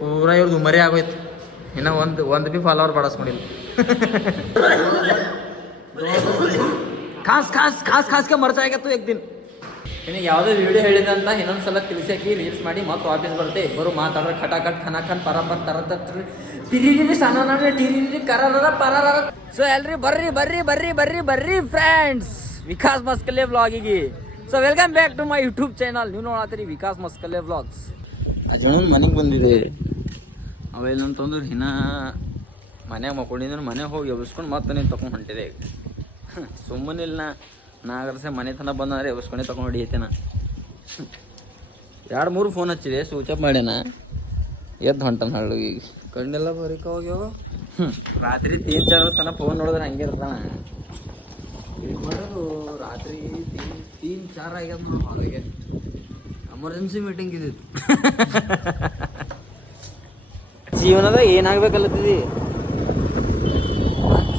ಪೂರಾ ಇವ್ರದ್ದು ಮರಿ ಆಗೋಯ್ತು. ಇನ್ನು ಒಂದು ಬಿ ಫಾಲೋವರ್ ಬಡಸ್ಕೊಂಡಿಲ್ಲ. ಖಾಸ್ ಖಾಸ್ ಖಾಸ್ ಖಾಸ್ಗೆ ಮರ್ಚ ಆಗತ್ತು ಏಕ್ದಿನ. ಇನ್ನು ಯಾವುದೇ ವಿಡಿಯೋ ಹೇಳಿದಂತ ಇನ್ನೊಂದ್ಸಲ ತಿಳಿಸಾಕಿ ರೀಲ್ಸ್ ಮಾಡಿ ಮತ್ತೆ ವಾಪಸ್ ಬರುತ್ತೆ. ಇಬ್ಬರು ಮಾತಾಡ್ರೆ ಖಟಾಖಟ್ ಖನಾಖನ್ ಪರಪರ್ ತರ ಟಿರಿ ಸಣ್ಣ ಟಿರಿ ಕರರ ಪರರ. ಸೊ ಎಲ್ರಿ ಬರ್ರಿ ಬರ್ರಿ ಬರ್ರಿ ಬರ್ರಿ ಬರ್ರಿ ಫ್ರೆಂಡ್ಸ್ ವಿಕಾಸ್ ಮಸ್ಕಲೆ ವ್ಲಾಗಿಗೆ. So welcome back to my YouTube channel. ನೀವು ನೋಡತ್ತೀರಿ ವಿಕಾಸ್ ಮಸ್ಕಲೆ ವ್ಲಾಗ್ಸ್. ಅಜಣ್ಣನ ಮನೆಗೆ ಬಂದಿದೆ. ಅವೆಲ್ಲಂತಂದ್ರೆ ಇನ್ನ ಮನ್ಯಾಗ ಮಕ್ಕೊಂಡಿದ್ರು ಮನೆಗೆ ಹೋಗಿ ಎಬ್ಸ್ಕೊಂಡು ಮತ್ತೆ ನೀನು ತೊಗೊಂಡು ಹೊಂಟಿದೆ. ಸುಮ್ಮನಿಲ್ಲ ನಾಗರಸೆ ಮನೆ ತನಕ ಬಂದ್ರೆ ಎಬ್ಸ್ಕೊಂಡೆ ತೊಗೊಂಡು ಹೊಡಿಯತ್ತೇನ. 2-3 ಫೋನ್ ಹಚ್ಚಿದೆ, ಸ್ವಿಚ್ ಆಫ್ ಮಾಡ್ಯಾನ. ಎದ್ದು ಹೊಂಟನ ಹಳ್ಳು. ಈಗ ಕಣ್ಣೆಲ್ಲ ಬರೀಕ ಹೋಗ್ಯಾವ. ರಾತ್ರಿ 3-4 ತನಕ ಫೋನ್ ನೋಡಿದ್ರೆ ಹಂಗೆ ಇರ್ತಾನ. ಈಗ ಮಾಡೋದು ರಾತ್ರಿ 3-4 ಆಗ್ಯದ ನಾವು ಹೊರಗೆ. ಎಮರ್ಜೆನ್ಸಿ ಮೀಟಿಂಗ್ ಇದ್ದಿತ್ತು. ಜೀವನದಾಗ ಏನಾಗಬೇಕಲ್ಲತ್ತಿದ್ದಿ,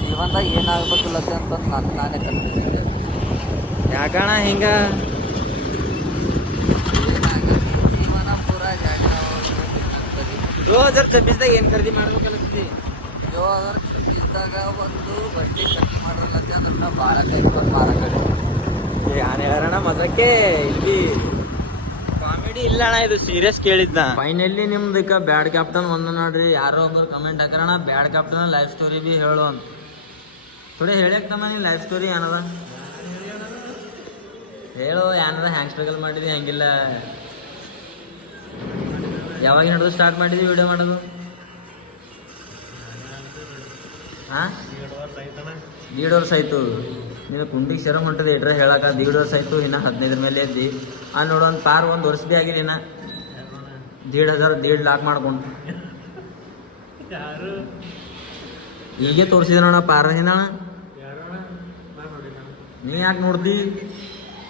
ಜೀವನದಾಗ ಏನಾಗಬೇಕಲ್ಲತ್ತೆ ಅಂತ ನಾನೇ ಕಲ್ತಿದ್ದೆ. ಯಾಕಣ ಹಿಂಗ ಜೀವನ ಪೂರಾ 2026ದಾಗ ಏನು ಖರೀದಿ ಮಾಡ್ಬೇಕಲ್ಲತ್ತಿದ್ದಿ? 2026ದಾಗ ಒಂದು ಬಡ್ಡಿ ಖರೀದಿ ಮಾಡೋಲ್ಲತ್ತೆ. ಅದನ್ನ ಭಾಳ ಮಾರಕಡೆ ಯಾರು ಹೇಳೋಣ ಮಜಕ್ಕೆ. ಇಲ್ಲಿ ಕಾಮಿಡಿ ಇಲ್ಲ ಅಣ್ಣ, ಇದು ಸೀರಿಯಸ್ ಕೇಳಿದ್ದ. ಫೈನಲಿ ನಿಮ್ದಕ್ಕ ಬ್ಯಾಡ್ ಕ್ಯಾಪ್ಟನ್ ಒಂದು ನೋಡ್ರಿ. ಯಾರೋ ಒಬ್ಬರು ಕಮೆಂಟ್ ಹಾಕೋಣ ಬ್ಯಾಡ್ ಕ್ಯಾಪ್ಟನ್ ಲೈಫ್ ಸ್ಟೋರಿ ಬಿ ಹೇಳು ಅಂತ. ಥೋಡೆ ಹೇಳಕ್ತಮ್ಮ ನೀನು ಲೈಫ್ ಸ್ಟೋರಿ ಏನದ ಹೇಳು. ಏನದ ಹ್ಯಾಂಗ್ ಸ್ಟ್ರಗಲ್ ಮಾಡಿದ್ವಿ ಹೆಂಗಿಲ್ಲ, ಯಾವಾಗ ಹಿಡಿದು ಸ್ಟಾರ್ಟ್ ಮಾಡಿದ್ವಿ ವಿಡಿಯೋ ಮಾಡೋದು? ಹಾಂ 1.5 ವರ್ಷ ಆಯ್ತು. ನೀನು ಕುಂಡಿಗೆ ಶರಮ್ ಹೊಂಟದೆ ಇಟ್ರೆ ಹೇಳಕ. 1.5 ವರ್ಷ ಆಯ್ತು. ಇನ್ನು 15 ಮೇಲೆ ಎದ್ದಿ ಆ ನೋಡು. ಒಂದು ಪಾರ್ 1 ವರ್ಷ ಭೀ ಆಗಿಲ್ಲ. ಇನ್ನು 1,500 ಲಾಕ್ ಮಾಡ್ಕೊಂಡು ಹೀಗೆ ತೋರಿಸಿದ ನೋಡ ಪಾರ ಹಿಂದಣ. ನೀ ಯಾಕೆ ನೋಡ್ತಿ?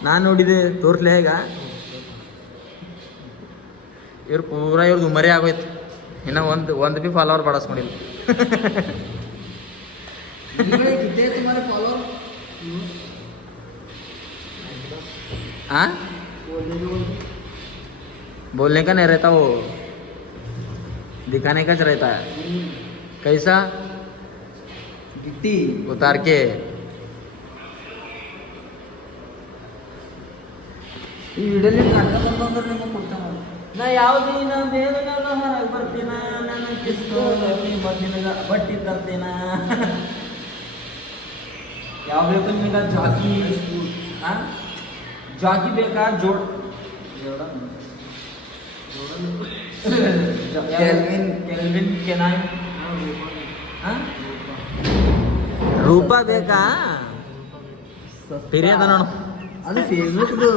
ನಾನು ನೋಡಿದೆ, ತೋರಿಸ್ಲೇ ಈಗ. ಇವ್ರು ಪೂರಾ ಇವ್ರದ್ದು ಮರಿ ಆಗೋಯ್ತು. ಇನ್ನು ಒಂದು ಬಿ ಫಾಲೋವರ್ ಬಡಸ್ಕೊಂಡಿಲ್ಲ. हाँ बोलने का नहीं रहता, वो दिखाने का रहता है. कैसा गिट्टी उतार के ಈ ವಿಡಿಯೋಲಿ ಬಂದ್ರೆ ನಿಮಗೆ ಕೊಡ್ತಾನ. ನಾ ಯಾವ್ದು ಬೇರೆಲ್ಲ ಹೊರಗೆ ಬರ್ತೀನ. ನನ್ನ ಕಿಸ್ತು ಬಂದಿನ ಬಟ್ಟಿ ತರ್ತೀನ. ಯಾವ ಬೇಕು ನಿಮಗೆ? ಜಾಕಿ ಹಾಂ ಜಾಕಿ ಬೇಕಾ? ಕೆಲ್ವಿನ್ ಕೆನಾಯ್ ರೂಪ ಬೇಕಾ? ಬೇರೆ ಅದ ನೋಡು, ಅದು ಫೇಸ್ಬುಕ್ದು.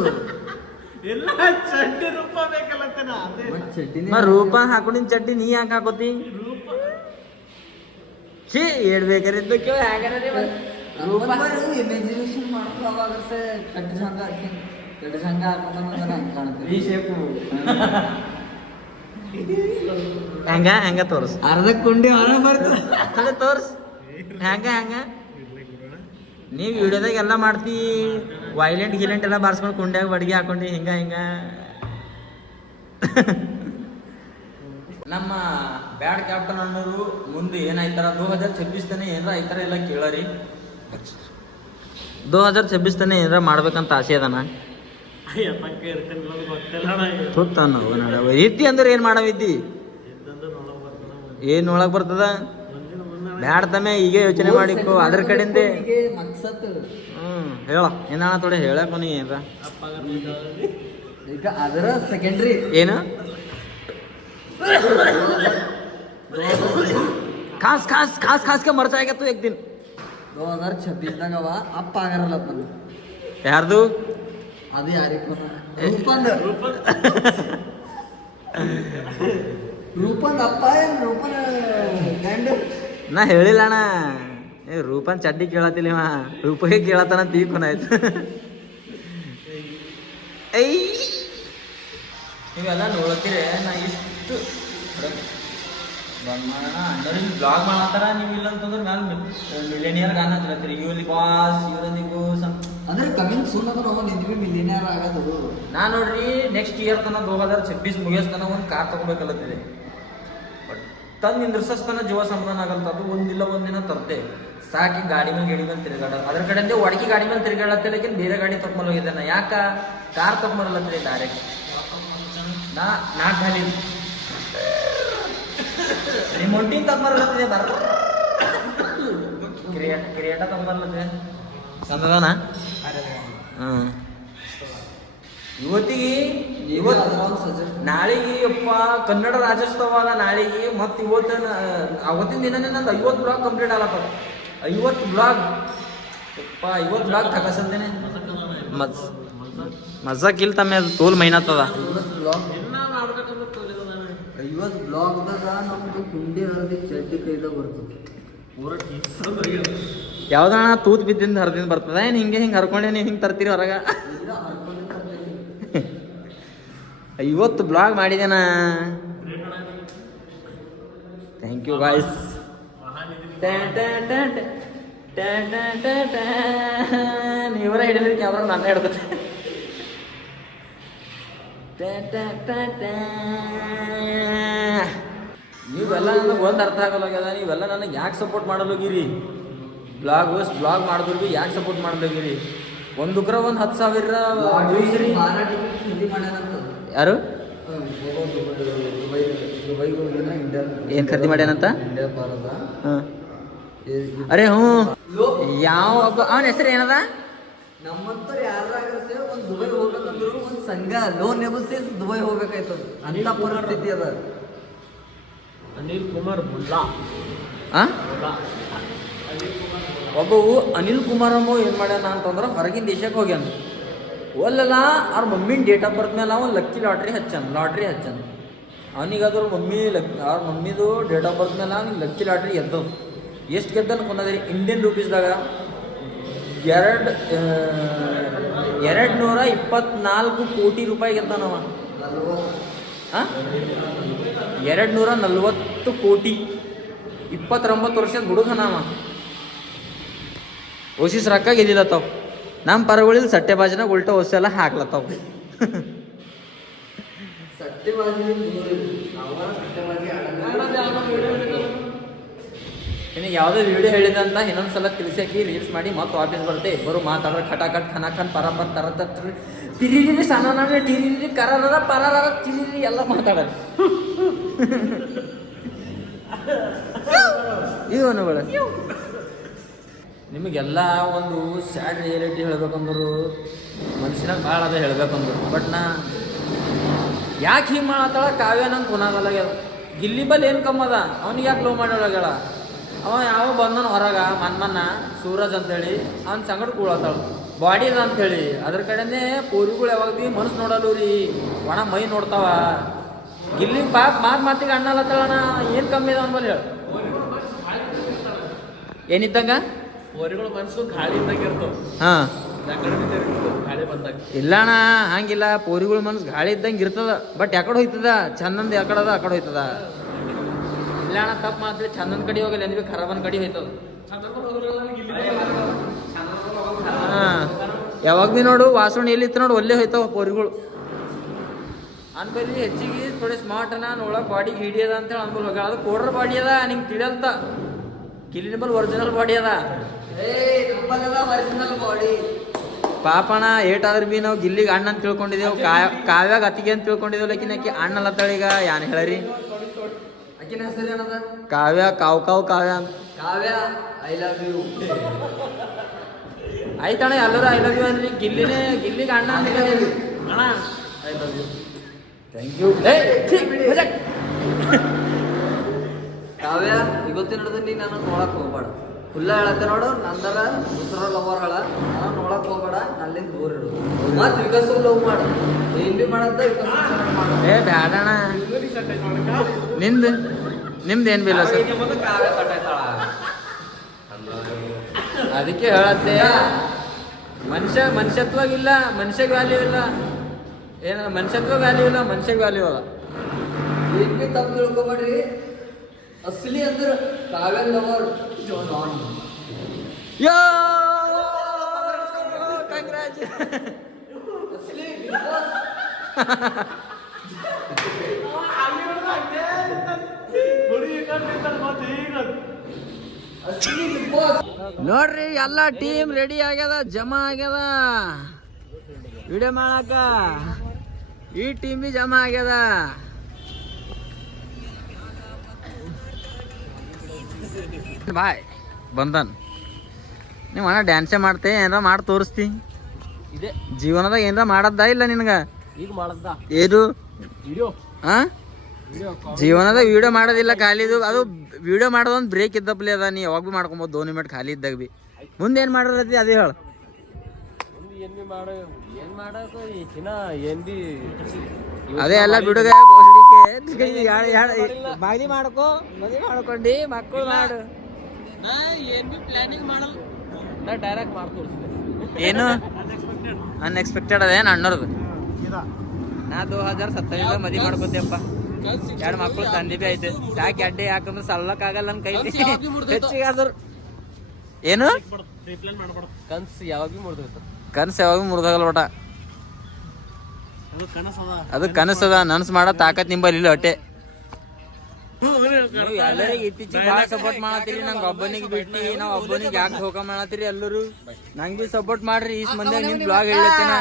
ರೂಪ ಹಾಕೊಂಡಿನ ಚಡ್ಡಿ ನೀ ಯಾಕೆ ಹಾಕೋತಿ? ಛೀ ಹೇಳ್ಬೇಕಾರಿದ್ದು ಕೇಳ. ಇಮ್ಯಾಜಿನೇಷನ್ ಮಾಡ್ಕೊಳ್ಳೋವಾಗಷ್ಟೇ ಕಡ್ಸಂಗ ಹೆಂಗ ತೋರ್ಸ್. ಅರ್ಧ ಕುಂಡಿ ಹೊರ ಬರ್ತದೆ ತೋರ್ಸ್. ಹೆಂಗ ನೀವು ವಿಡಿಯೋದಾಗ ಎಲ್ಲ ಮಾಡ್ತಿ. ವೈಲೆಂಟ್ ಗಿಲೆಂಟ್ ಎಲ್ಲ ಬಾರಿಸ್ಕೊಂಡು ಕುಂಡ್ಯಾಗ ಬಡ್ಗಿ ಹಾಕೊಂಡು ಹಿಂಗ ನಮ್ಮ ಬ್ಯಾಡ್ ಕ್ಯಾಪ್ಟನ್ ಅನ್ನೋರು ಮುಂದೆ ಏನಾಯ್ತಾರ 2026 ತನಕ ಏನಾರ ಆಯ್ತಾರ ಎಲ್ಲ ಕೇಳರಿ. 2026 ತನಕ ಏನಾರ ಮಾಡ್ಬೇಕಂತ ಆಸೆ ಅದನ. ಇದ್ದಿ ಅಂದ್ರೆ ಏನ್ ಮಾಡವಿದ್ದಿ? ಏನ್ ನೋಡಕ್ ಬರ್ತದ? ಬ್ಯಾಡ ತಮ್ಮೆ ಈಗ ಯೋಚನೆ ಮಾಡಿಕೊ ಅದ್ರ ಕಡೆಯಿಂದ. ಹೇಳ ಏನಾಣ ತೊಡೆ ಹೇಳಕ್ ನೀ ಏನ್ರ ಈಗ ಅದರ ಸೆಕೆಂಡ್ರಿ ಏನು ಖಾಸ್ ಖಾಸ್ ಖಾಸ್ ಖಾಸ್ಗೆ ಮರ್ಚ ಆಗತ್ತು ಏಕ್ದಿನ. 2026ದಾಗ ಅವ ಅಪ್ಪ ಆಗರಲ್ಲ. ಯಾರ್ದು? ಅದು ಯಾರಿಗೂ ರೂಪನ್ ಅಪ್ಪ ಏನ್ ರೂಪನ್ ಗಂಡ? ನಾ ಹೇಳಿಲ್ಲ ಅಣ್ಣ. ರೂಪನ್ ಚಡ್ಡಿ ಕೇಳತ್ತಿಲ್ಲ, ರೂಪಗೆ ಕೇಳತ್ತಾನ. ತೀರ್ಕೊನ ಆಯ್ತು. ನೀವೆಲ್ಲ ನೋಡ್ತೀರಿ. ನಾ ಇಷ್ಟು ಬಂದ್ ಮಾಡೋಣ ಅಂಡರ್ ಬ್ಲಾಗ್ ಮಾಡತ್ತಾರ. ನೀವು ಇಲ್ಲ ಅಂತಂದ್ರೆ ನಾನು ಮಿಲಿಯನಿಯರ್ ಗಾನ ಹೇಳ್ತೀರಿ. ಇವಲಿ ಬಾಸ್ ಇವರೊಂದಿಗೂ ಅಂದ್ರೆ ಕಮಿಂಗ್ ಸೂನ್ ಅಂದ್ರೆ ನಾವು ನಿಂದ್ವಿ ಮಿಲಿಯನಿಯರ್ ಆಗೋದು. ನಾನು ನೋಡ್ರಿ ನೆಕ್ಸ್ಟ್ ಇಯರ್ ತನಕ 2026 ಮುಗಿಯೋಸ್ ತನಕ ಒಂದು ಕಾರ್ ತಗೋಬೇಕಲ್ಲತ್ತಿದೆ. ತಂದು ನಿಂದ್ರಸಸ್ತನ ಜೀವ ಸಮಾಧಾನ ಆಗಲ್ಲ. ಅದು ಒಂದಿಲ್ಲ ಒಂದಿನ ತರ್ತೆ ಸಾಕಿ ಗಾಡಿ ಮೇಲೆ ತಿರುಗಾಡ ಅದ್ರ ಕಡೆಯಿಂದ ಒಡಕಿ ಗಾಡಿ ಮೇಲೆ ತಿರುಗಾಡತ್ತಿಲ್ಲಕಿನ್ ಬೇರೆ ಗಾಡಿ ತಗೊಂಡ್ ಹೋಗಿದ್ದಾನ. ಯಾಕ ಕಾರ್ ತಗೊಂಬರಲ್ಲತ್ರಿ ಡೈರೆಕ್ಟ್ ನಾ ಖಾಲಿ ರಿಮೋಟಿನ್ ತಗೊಂಬರಲತ್ತಿದೆ ಬರ್ರ ಕ್ರಿಯೇಟ ತಗೊಂಬರ್ಲತ್ತಿದೆ ಚಂದದಾನ. ಇವತ್ತು ನಾಳೆಗೆ ಅಪ್ಪ ಕನ್ನಡ ರಾಜ್ಯೋತ್ಸವ ಅದ ನಾಳೆಗೆ. ಮತ್ತು ಅವತ್ತಿನ ದಿನನೇ ನಂದು 50 ಬ್ಲಾಗ್ ಕಂಪ್ಲೀಟ್ ಆಗತ್ತ. 50 ಬ್ಲಾಗ್ ಅಪ್ಪ 50 ಬ್ಲಾಗ್ ತಗಸಂದೇನೆ ಮಜಾ ಕಿಲ್ ತಮ್ಮ ತೋಲ್ ಮೈನಾತದ. 50 ಬ್ಲಾಗ್ದಾಗ ನಮ್ದು ಕುಂಡಿ ಹರಿದು ಚಡ್ಡಿ ಕೈದಾಗ ಬರ್ತದೆ. ಯಾವ್ದಣ್ಣ ತೂತ್ ಬಿದ್ದಿಂದ ಹರಿದಿಂದ ಬರ್ತದ ಏನು ಹಿಂಗೆ ಹರ್ಕೊಂಡೆ ನೀವು ಹಿಂಗೆ ತರ್ತೀರಿ ಹೊರಗ? 50 ಬ್ಲಾಗ್ ಮಾಡಿದೇನ. Thank you guys. ನೀವರ ಹಿಡಿದ್ರಿ ಕ್ಯಾಮ್ರಾ ನನ್ನ ಹಿಡ್ದತೆ. ನೀವೆಲ್ಲ ನನಗೆ ಒಂದು ಅರ್ಥ ಆಗಲ್ಲ. ನೀವೆಲ್ಲ ನನಗೆ ಯಾಕೆ ಸಪೋರ್ಟ್ ಮಾಡಲ್ಲೋಗಿರಿ? ಬ್ಲಾಗ್ ಮಾಡಿದ್ರು ಭೀ ಯಾಕೆ ಸಪೋರ್ಟ್ ಮಾಡಲ್ಲೋಗಿರಿ? ಒಂದಕ್ರ ಒಂದು 10,000 ವ್ಯೂಸ್ ರೀ. ಯಾರು ಏನು ಖರೀದಿ ಮಾಡ್ಯಾನಂತ? ಹಾಂ ಅರೆ ಹ್ಞೂ ಯಾವ ಅವನ ಹೆಸರು ಏನದ? ನಮ್ಮಂತವ್ರು ಯಾರಾಗ ಒಂದು ದುಬೈ ಹೋಗ್ಬೇಕಂದ್ರು ಒಂದು ಸಂಘ ಲೋನ್ ನೆಗೋಸಿಯೇಟ್ ದುಬೈ ಹೋಗ್ಬೇಕಾಯ್ತದ ಅಂತ ಪರಿಸ್ಥಿತಿ ಅದ. ಅನಿಲ್ ಕುಮಾರ್ ಮುಲ್ಲಾ ಒಬ್ಬವು ಅನಿಲ್ ಕುಮಾರ್ ಅಮ್ಮ ಏನು ಮಾಡ್ಯಾನ ಅಂತಂದ್ರೆ ಹೊರಗಿನ ದೇಶಕ್ಕೆ ಹೋಗ್ಯಾನ. ಒಲ್ಲಲ್ಲ ಅವ್ರ ಮಮ್ಮಿನ ಡೇಟ್ ಆಫ್ ಬರ್ತ್ ಮೇಲೆ ಅವನು ಲಕ್ಕಿ ಲಾಟ್ರಿ ಹಚ್ಚನ್. ಅವನಿಗಾದ್ರ ಅವ್ರ ಮಮ್ಮಿದು ಡೇಟ್ ಆಫ್ ಬರ್ತ್ ಮೇಲೆ ಅವ್ನಿಗೆ ಲಕ್ಕಿ ಲಾಟ್ರಿ ಗೆದ್ದವು. ಎಷ್ಟು ಗೆದ್ದನು ಕೊಂದದ್ರಿ? ಇಂಡಿಯನ್ ರುಪೀಸ್ದಾಗ 224 ಕೋಟಿ ರೂಪಾಯಿ ಗೆದ್ದಾನವ. 240 ಕೋಟಿ 29 ವರ್ಷದ ಹುಡುಗನವ. ಓಸಿಸ್ ರೊಕ್ಕ ಗೆದ್ದಿಲ್ಲತ್ತಾವ. ನಮ್ಮ ಪರಗಳಿಲ್ ಸಟ್ಟೆಬಾಜಿನಾಗ ಉಲ್ಟ ಓಸಿ ಎಲ್ಲ ಹಾಕ್ಲತ್ತಾವ. ಇನ್ನು ಯಾವುದೋ ವಿಡಿಯೋ ಹೇಳಿದಂತ ಇನ್ನೊಂದ್ಸಲ ತಿಳಿಸಾಕಿ ರೀಲ್ಸ್ ಮಾಡಿ ಮತ್ತೆ ವಾಪಸ್ ಬರುತ್ತೆ. ಇಬ್ಬರು ಮಾತಾಡ್ರೆ ಖಟಾಖಟ್ ಖನಾಖನ್ ಪರಾಪರ್ ತರತ ತಿರಿರಿ ಸನಾನ ಟಿರಿರಿ ಕರರ ಪರರ ತಿರಿರಿ ಎಲ್ಲ ಮಾತಾಡೋದು. ಇವನುಗಳು ನಿಮಗೆಲ್ಲ ಒಂದು ಸ್ಯಾಡ್ ರಿಯಾಲಿಟಿ ಹೇಳ್ಬೇಕಂದ್ರು ಮನುಷ್ಯನಾಗ ಭಾಳ ಅದ ಹೇಳ್ಬೇಕಂದ್ರು. ಬಟ್ ನಾ ಯಾಕೆ ಹಿಂಗೆ ಮಾಡತ್ತಾಳ ಕಾವ್ಯ ನಂಗೆ ಕುನಾಗಲ್ಲ. ಗಿಲ್ಲಿ ಬಲ್ಲಿ ಏನು ಕಮ್ಮದ ಅವ್ನಿಗೆ ಯಾಕೆ ಲವ್ ಮಾಡೋಳಗ್ಯಾಳ? ಅವ ಯಾವ ಬಂದನ ಹೊರಗ ಮನ್ನ ಸೂರಜ್ ಅಂತೇಳಿ ಅವ್ನ ಸಂಗಡ ಕೂಳತ್ತಾಳ ಬಾಡಿ ಅದ ಅಂಥೇಳಿ. ಅದ್ರ ಕಡೆನೇ ಪೋರಿಗಳು ಯಾವಾಗ ಭೀ ಮನಸ್ಸು ನೋಡಲ್ಲ ರೀ, ಒಣ ಮೈ ನೋಡ್ತಾವ. ಗಿಲ್ಲಿ ಮಾತಿಗೆ ಅಣ್ಣಲತ್ತಾಳಣ ಏನು ಕಮ್ಮಿ ಅದ ಅಂಬಲ್ಲಿ ಹೇಳು. ಏನಿದ್ದಂಗ ಓರಿಗಳು ಮನಸ್ಸು ಗಾಳಿ ಇದ್ದಂಗೆ ಇರ್ತಾವ. ಹಾಂ ಗಾಳಿ ಬಂದಾಗ ಇಲ್ಲ ಅಣ್ಣ ಹಂಗಿಲ್ಲ. ಪೋರಿಗಳ ಮನಸ್ಸು ಗಾಳಿ ಇದ್ದಂಗೆ ಇರ್ತದ. ಬಟ್ ಯಾಕಡೆ ಹೋಯ್ತದ ಚಂದಂದು ಯಾಕಡದ ಆ ಕಡೆ ಹೋಯ್ತದ. ಇಲ್ಲ ಅಣ್ಣ ತಪ್ಪು ಮಾತ್ರ ಚಂದನ್ ಕಡೆ ಹೋಗಲ್ಲ ಎಂದ್ವಿ ಖರಾಬನ್ ಕಡೆ ಹೋಯ್ತದ. ಹಾಂ ಯಾವಾಗ ಭೀ ನೋಡು ವಾಸಣೆ ಎಲ್ಲಿತ್ತು ನೋಡು ಒಲ್ಲೇ ಹೋಯ್ತಾವ ಪೋರಿಗಳು. ಅನ್ಬಲ್ಲಿ ಹೆಚ್ಚಿಗೆ ಥೋಡೆ ಸ್ಮಾರ್ಟ್ ಅನ ನೋಡಕ್ ಬಾಡಿಗೆ ಹಿಡಿಯದ ಅಂತೇಳಿ ಅನ್ಬಲ್ ಹೋಗ್ಯಾಳ. ಅದು ಪೌಡರ್ ಬಾಡಿ ಅದ ನಿಂಗೆ ತಿಳಿಯಲ್ತ. ಕಿಲ್ಲಿ ನಿಂಬಲ್ ಒರಿಜಿನಲ್ ಬಾಡಿ ಅದ. ಪಾಪಣ ಏಟಾದ್ರೂ ಭೀ ನಾವು ಗಿಲ್ಲಿಗೆ ಅಣ್ಣ ಅಂತ ತಿಳ್ಕೊಂಡಿದ್ದೇವು. ಕಾವ್ಯಾಗ ಅತಿಗೆ ಅಂತ ತಿಳ್ಕೊಂಡಿದ್ದೇವು. ಲಕಿನಕಿ ಅಣ್ಣ ಅಲ್ಲತ್ತಾಳೀಗ ಯಾನ್ ಹೇಳರಿ? ಆಕಿನ ಹೆಸರು ಏನದ? ಕಾವ್ಯ ಕಾವ್ಯ ಅಂತ. ಕಾವ್ಯ ಐ ಲವ್ ಯು. ಆಯ್ತಣ್ಣ ಎಲ್ಲರೂ ಐ ಲವ್ ಯು ಅನ್ರಿ. ಗಿಲ್ಲಿಗೆ ಅಣ್ಣ ಅಂತ ಅಣ್ಣ I love you thank you. Kavya ಇವತ್ತಿನ ಹಿಡಿದು ನಾನು ನೋಡಕ್ ಹೋಗ್ಬೇಡ. ಫುಲ್ಲ ಹೇಳತ್ತೆ ನೋಡು. ನಂದರ ದೂಸರ ಲವರ್ ಹೇಳ ನಾನು ನೋಡಕ್ ಹೋಗ್ಬೇಡ. ನಲ್ಲಿಂದ ದೂರ ಇಡು. ಮತ್ತೆ ವಿಕಾಸ ಲವ್ ಮಾಡು. ಏನ್ ಬಿ ಮಾಡತ್ತ ವಿಕಾಸ ಏ ಬ್ಯಾಡಣ್ಣ. ನಿಮ್ದು ಏನು ಬಿಲ್ಲ ಸರ್. ಕಾವ್ಯ ಕಟ್ಟಾಯ್ತಾಳ. ಅದಕ್ಕೆ ಹೇಳತ್ತೆ ಮನುಷ್ಯತ್ವಾಗಿಲ್ಲ, ಮನುಷ್ಯಗೆ ವ್ಯಾಲ್ಯೂ ಇಲ್ಲ. ಏನ ಮನುಷ್ಯತ್ವ ವ್ಯಾಲ್ಯೂ ಇಲ್ಲ, ಮನುಷ್ಯಗೆ ವ್ಯಾಲ್ಯೂ ಅಲ್ಲ. ಏನ್ ಬಿ ತಪ್ಪು ತಿಳ್ಕೊಬೇಡ್ರಿ. ಅಸಲಿ ಅಂದ್ರೆ ಕಾವ್ಯ ಲವರ್ ಯೋ ಕಂಗ್ರಾಜ್. ಅಸಲಿ ನೋಡ್ರಿ ಎಲ್ಲ ಟೀಮ್ ರೆಡಿ ಆಗ್ಯದ, ಜಮಾ ಆಗ್ಯದ ವಿಡಿಯೋ ಮಾಡಾಕ. ಈ ಟೀಮ್ ಬಿ ಜಮಾ ಆಗ್ಯದ. ಬಾಯ್ ಬಂದನ್ ನೀವು ಅಣ್ಣ ಡ್ಯಾನ್ಸೇ ಮಾಡ್ತೆ, ಏನಾರ ಮಾಡಿ ತೋರಿಸ್ತಿ. ಇದೆ ಜೀವನದಾಗ ಏನಾರ ಮಾಡದ್ದ ಇಲ್ಲ ನಿನಗ? ಈಗ ಮಾಡದ್ದ ಏನು ವಿಡಿಯೋ ಹಾ ಜೀವನದಾಗ ವಿಡಿಯೋ ಮಾಡೋದಿಲ್ಲ ಖಾಲಿದು. ಅದು ವಿಡಿಯೋ ಮಾಡೋದೊಂದು ಬ್ರೇಕ್ ಇದ್ದಪ್ಲೆ ಅದ. ನೀ ಯಾವಾಗ ಭೀ ಮಾಡ್ಕೊಬೋದು 2 ನಿಮಿಟ್ ಖಾಲಿ ಇದ್ದಾಗ ಭೀ. ಮುಂದೆ ಏನು ಮಾಡಿರತ್ತಿ ಅದೇ ಹೇಳು. ಏನ್ ಬಿ ಮಾಡ ಏನ್ ಮಾಡೋದು ಇನ್ನ ಏನ್ ಬಿ ಅದೇ ಎಲ್ಲ ಬಿಡುಗ ಬಾಗಿ ಮಾಡ್ಕೋ, ಮದುವೆ ಮಾಡ್ಕೊಂಡು ಮಕ್ಕಳು ಮಾಡು. ನಾ ಏನ್ ಬಿ ಪ್ಲಾನಿಂಗ್ ಮಾಡಲ್ಲ, ನಾ ಡೈರೆಕ್ಟ್ ಮಾಡಿ ತೋರಿಸ್ತೀನಿ. ಏನು ಅನ್ಎಕ್ಸ್ಪೆಕ್ಟೆಡ್ ಅದೇನು ಅಣ್ಣರದು? ನಾ 2027 ಮದುವೆ ಮಾಡ್ಕೊತೆಪ್ಪ. 2 ಮಕ್ಕಳು ತಂದೆ ಬಿ ಐತೆ. ಯಾಕೆ ಅಡ್ಡೆ ಯಾಕಂದ್ರೆ ಸಲ್ಲಕ್ಕಾಗಲ್ಲ ನನ್ನ ಕೈ ಹೆಚ್ಚಿಗೆ ಆದ್ರು. ಏನು ಕನ್ಸು ಯಾವಾಗ ಬಿ ಮುರಿದಿರ್ತ, ಕನಸು ಯಾವಾಗ ಮುರಿದಾಗಲ್ಲ ಒಟ. ಅದು ಕನಸದ, ನನಸು ಮಾಡೋ ತಾಕತ್ ನಿಂಬಲ್ಲಿ ಇಲ್ಲ ಹೊಟ್ಟೆ. ನೀವು ಎಲ್ಲರಿಗೆ ಇತ್ತೀಚಿಗೆ ಭಾಳ ಸಪೋರ್ಟ್ ಮಾಡತ್ತೀರಿ. ನಂಗೆ ಒಬ್ಬನಿಗೆ ಬಿಟ್ಟು ನಾವು ಒಬ್ಬನಿಗೆ ಯಾಕೆ ಧೋಕಾ ಮಾಡತ್ತೀರಿ ಎಲ್ಲರೂ? ನಂಗೆ ಬಿ ಸಪೋರ್ಟ್ ಮಾಡ್ರಿ. ಈ ಮಂದಿ ನಿಮ್ ಬ್ಲಾಗ್ ಹೇಳತ್ತೇನ.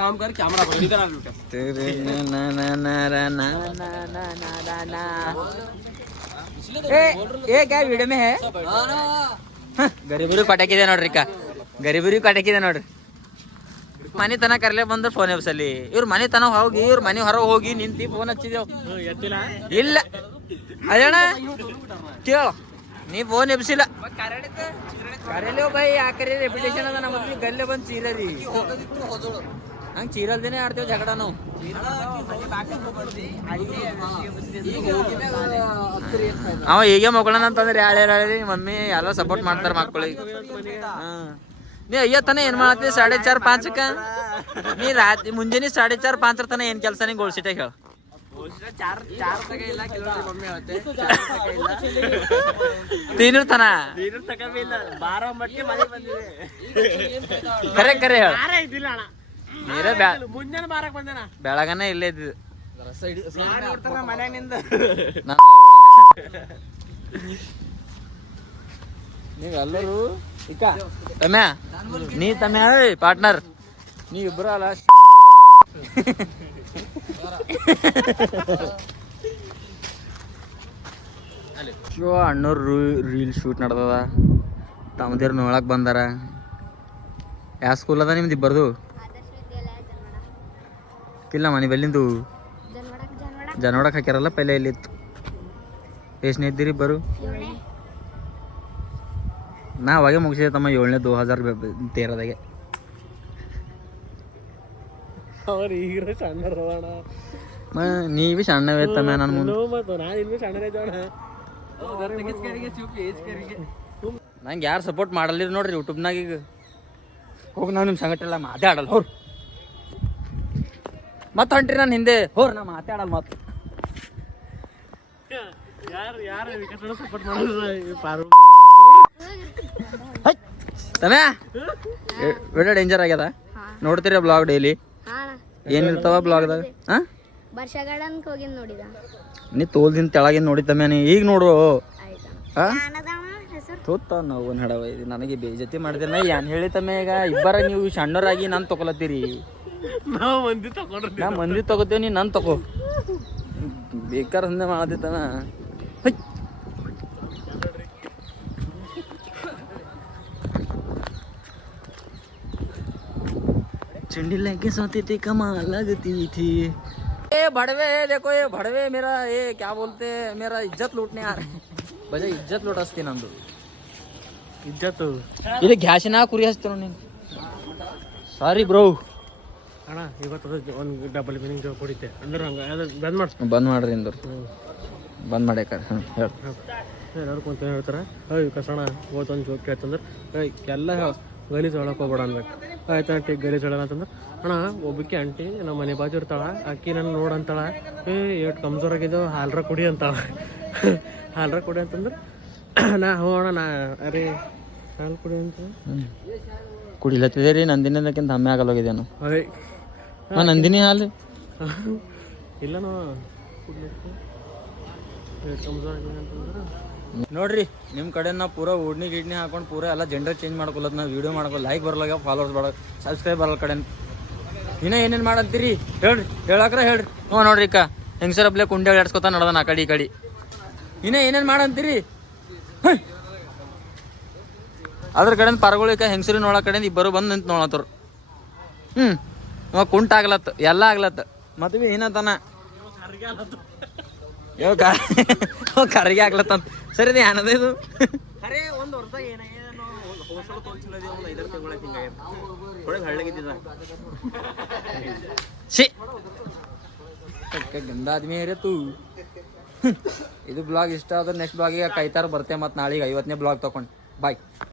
काम कर कैमरा पकड़ इधर आ ए क्या वीडियो में है? ಗರಿಬರಿ ಪಟಾಕಿದೆ ನೋಡ್ರಿ. ಗರಿಬರಿ ಪಟಾಕಿದೆ ನೋಡ್ರಿ. ಮನೆ ತನ ಕರ್ಲೆ ಬಂದ್ರೆ ಫೋನ್ ಎಬ್ಸಲ್ಲಿ. ಇವ್ರ ಮನೆ ತನ ಹೋಗಿ ಇವ್ರ ಮನೆ ಹೊರಗೆ ಹೋಗಿ ನಿಂತಿ ಫೋನ್ ಹಚ್ಚಿದೇವ್. ಇಲ್ಲ ಅದೇಣ ಕೇಳ, ನೀ ಫೋನ್ ಎಬ್ಸಿಲ್ಲ. ಕರೆಯಲ್ಲ ಬೈ, ಯಾಕರಿ ರೆಪ್ಯುಟೇಷನ್ ಅದ ನಮ್ಮ ಗಲ್ಲೆ ಬಂದು ಚೀರರಿ. ಹಂಗೆ ಚೀರಲ್ದೇನೆ ಆಡ್ತೇವೆ ಜಗಳ ನಾವು. ಅವ ಹೀಗೆ ಮಕ್ಕಳನ್ನ ಅಂತಂದ್ರೆ ಯಾಳ್ಯಾರಿ ಮಮ್ಮಿ ಎಲ್ಲ ಸಪೋರ್ಟ್ ಮಾಡ್ತಾರೆ ಮಕ್ಕಳಿಗೆ. ನೀ ಅಯ್ಯತನ ಏನ್ ಮಾಡತ್ತಿ 4:30 5ಕ್ಕ? ನೀ ರಾತ್ರಿ ಮುಂಜಾನೆ 4:30 5 ತನ ಏನ್ ಕೆಲಸ ನೀ ಗೋಲ್ಸಿಟ ಹೇಳ. ತೀನೂರ್ ತನ ಕರೆ ಕರೆ ಹೇಳ. ಮುಂಜಾನೆ ಮಾರಕ್ ಬಂದೇನ, ಬೆಳಗನೆ ಇಲ್ಲೇ ಇದ್ದಿದ್ದು ನೀವೆಲ್ಲರೂ ಇಕ್ಕ ತಮ್ಯಾ, ನೀ ತಮ್ಯಾ ಪಾರ್ಟ್ನರ್, ನೀವ್ ಇಬ್ರು ಅಲ್ಲ. ಅಣ್ಣವ್ರು ರೀಲ್ ಶೂಟ್ ನಡ್ದದ. ತಮ್ಮದೇರು ನೋಡಕ್ ಬಂದಾರ. ಯಾವ ಸ್ಕೂಲ್ ಅದ ನಿಮ್ದು ಇಬ್ಬರದು? ಇಲ್ಲ ಮನೆ ಬೆಲ್ಲಿಂದು ಜನವಾಡಕ್ಕೆ ಹಾಕ್ಯಾರಲ್ಲ ಪೈಲೆ ಇಲ್ಲಿತ್ತು. ಎಷ್ಟನೇ ಇದ್ದೀರಿ ಬರು? ನಾ ಅವಾಗೆ ಮುಗಿಸಿದೆ ತಮ್ಮ 7ನೇ 2013ದಾಗೆ. ಅವ್ರು ಈಗ ಸಣ್ಣರವಣ, ನೀ ಬಿ ಸಣ್ಣವೇ ತಮ್ಮ. ನಾನು ಮುಂದೆ ನಾನು ಇನ್ನೂ ಸಣ್ಣನೇ ಜೋಣ. ನಂಗೆ ಯಾರು ಸಪೋರ್ಟ್ ಮಾಡಲ್ಲ ನೋಡ್ರಿ ಯೂಟ್ಯೂಬ್ನಾಗ. ಈಗ ಹೋಗಿ ನಾವು ನಿಮ್ಮ ಸಂಗಟ ಎಲ್ಲ ಮಾತಾಡಲ್ಲ ಹೋರ್. ಮತ್ತೆ ಹೊಂಟ್ರಿ ನಾನು ಹಿಂದೆ ಹೋರ್, ನಾ ಮಾತಾಡಲ್ಲ ಮತ್ತೆ. ಯಾರು ಸಪೋರ್ಟ್ ಮಾಡೋದು? ತಮ್ಯಾ ವಿಡಿಯೋ ಡೇಂಜರ್ ಆಗ್ಯದ. ನೋಡ್ತೀರ ಬ್ಲಾಗ್ ಡೈಲಿ? ಏನಿರ್ತಾವ ಬ್ಲಾಗ್ದಾಗ? ಹಾಂ ವರ್ಷ ಗಾರ್ಡನ್ಗೆ ಹೋಗಿ ನೋಡಿದ. ನೀ ತೋಲ್ದಿನ ತೆಳಗಿನ ನೋಡಿ ತಮ್ಯಾ. ನೀ ಈಗ ನೋಡು. ಹಾಂ ಹೆಸರು ತೋತ ನಾವು ನಡವ ಇದು ನನಗೆ ಬೇಜತಿ ಮಾಡಿದ್ರೆ ನಾ ಏನ್ ಹೇಳಿ ತಮ್ಮ. ಈಗ ಇಬ್ಬರ ನೀವು ಸಣ್ಣರಾಗಿ ನಾನು ತಗೊಳತ್ತೀರಿ. ನಾವು ಮಂದಿ ತಗೊಂಡ್ರಿ, ನಾ ಮಂದಿ ತಗೋತೇವೆ, ನೀ ನಾನು ತಗೋ. ಬೇಕಾರೆ ಹಂದೆ ಮಾಡದಿತ್ತಾನ. चिंडी लगे सोती थी कमाल लगती थी. ए भड़वे देखो, ये भड़वे मेरा ये क्या बोलते हैं, मेरा इज्जत लूटने आ रहे हैं. बजा इज्जत लूटस्ती नंदु ಇಜ್ಜತ್ತು. ಇದು ಗ್ಯಾಸಿನ ಕುರಿ ಹಚ್ತೀರ ನೀನು. ಸಾರಿ ಬ್ರೋ ಅಣ್ಣ, ಇವತ್ತು ಒಂದು ಡಬಲ್ ಮೀನಿಂಗ್ ಜೋಕ್ ಹೊಡಿತೆ ಅಂದ್ರೆ ಹಂಗೆ ಅದು ಬಂದ್ ಮಾಡಿ ಬಂದ್ ಮಾಡ್ರಿ ಅಂದ್ರು. ಬಂದ್ ಮಾಡ್ಯಾಕ ಹೇಳಿ ಎಲ್ಲರೂ ಕುಂತ ಹೇಳ್ತಾರೆ, ಕಸಣ ಓದೊಂದು ಜೋಕ್ ಕೇಳ್ತಂದ್ರೆ ಎಲ್ಲ ಗಲೀಜು ಹೇಳಕ್ ಹೋಗ್ಬೇಡ ಅನ್ಬೇಕು. ಆಯ್ತು ಆಂಟಿ ಗಲೀಜು ಹೇಳೋಣ ಅಂತಂದ್ರೆ, ಅಣ್ಣ ಒಬ್ಬಕ್ಕೆ ಆಂಟಿ ನಮ್ಮ ಮನೆ ಬಾಜು ಇರ್ತಾಳ, ಅಕ್ಕಿ ನನ್ನ ನೋಡಂತಾಳ, ಎಷ್ಟು ಕಮ್ಜೋರ್ ಆಗಿದ್ದಾವ, ಹಾಲ್ರ ಕುಡಿ ಅಂತಾಳ. ಹಾಲ್ರ ಕುಡಿ ಅಂತಂದ್ರೆ ನಾ ಹ್ಞೂ ಅಣ್ಣ, ನಾ ಅರೆ ಹಾಲು ಕುಡಿ ಅಂತ ಕುಡಿಲತ್ತಿದೆ ರೀ. ನಂದಿನಕ್ಕಿಂತ ಹಮ್ಮೆ ಆಗಲ್ಲೋಗಿದ್ದೇನು. ಅದೇ ನಂದಿನಿ ಹಾಲು ಇಲ್ಲ ನಾವು ಕುಡ್ಲಿಕ್ಕೆ ಅಂತಂದ್ರೆ ನೋಡ್ರಿ ನಿಮ್ಮ ಕಡೆ ನಾವು ಪೂರಾ ಓಡ್ನಿ ಗಿಡ್ನಿ ಹಾಕೊಂಡು ಪೂರಾ ಎಲ್ಲ ಜೆಂಡರ್ ಚೇಂಜ್ ಮಾಡ್ಕೊಳತ್ ನಾವು ವೀಡಿಯೋ ಮಾಡ್ಕೊಳ್ಳೋ ಲೈಕ್ ಬರಲಾಗ ಫಾಲೋವರ್ಸ್ ಬರೋ ಸಬ್ಸ್ಕ್ರೈಬ್ ಬರಲ್ಲ ಕಡೆ ಇನ್ನೂ ಏನೇನು ಮಾಡಂತೀರಿ ಹೇಳ್ರಿ ಹೇಳಕ್ರೆ ಹೇಳ್ರಿ ನೋಡ್ರಿ ಅಕ್ಕ ಹೆಂಗಸರ್ ಅಪ್ಲೆ ಕುಂಡೆ ಆಡ್ಸ್ಕೊತಾ ನೋಡೋಣ ಆ ಕಡೆ ಈ ಕಡೆ ಇನ್ನೂ ಏನೇನು ಮಾಡಂತೀರಿ ಅದ್ರ ಕಡೆಯಿಂದ ಪರಗಳಿಕ ಹೆಂಗಸರು ನೋಡೋ ಕಡೆಯಿಂದ ಇಬ್ಬರು ಬಂದು ನಿಂತು ನೋಡತ್ತರು ಕುಂಟ ಆಗ್ಲತ್ತ ಎಲ್ಲ ಆಗ್ಲತ್ತ ಮದ್ವೆ ಏನಂತಾನ ಕರಿಗೆ ಆಗ್ಲತ್ತಂತ ಸರಿ ಇದು ಏನದ ಇದು ಅರೆ ಒಂದು ವರ್ಷ ಏನೇನೋ ಹೊಸಲು ತೋರಿಸಿಲ್ಲ ಒಂದು 5 ತಿಂಗಳ ಹಿಂಗಾಗ್ಯದ ಹಳ್ಳಗಿದ್ದ ಶೇ ಗಂದ ಆದ್ಮಿ ರೇ ತೂ ಇದು ಬ್ಲಾಗ್ ಇಷ್ಟ ಆದ್ರೆ ನೆಕ್ಸ್ಟ್ ಬ್ಲಾಗಿಗೆ ಕಾಯ್ತಾರ ಬರ್ತೇ ಮತ್ತು ನಾಳೆಗೆ 50ನೇ ಬ್ಲಾಗ್ ತಗೊಂಡು ಬಾಯ್.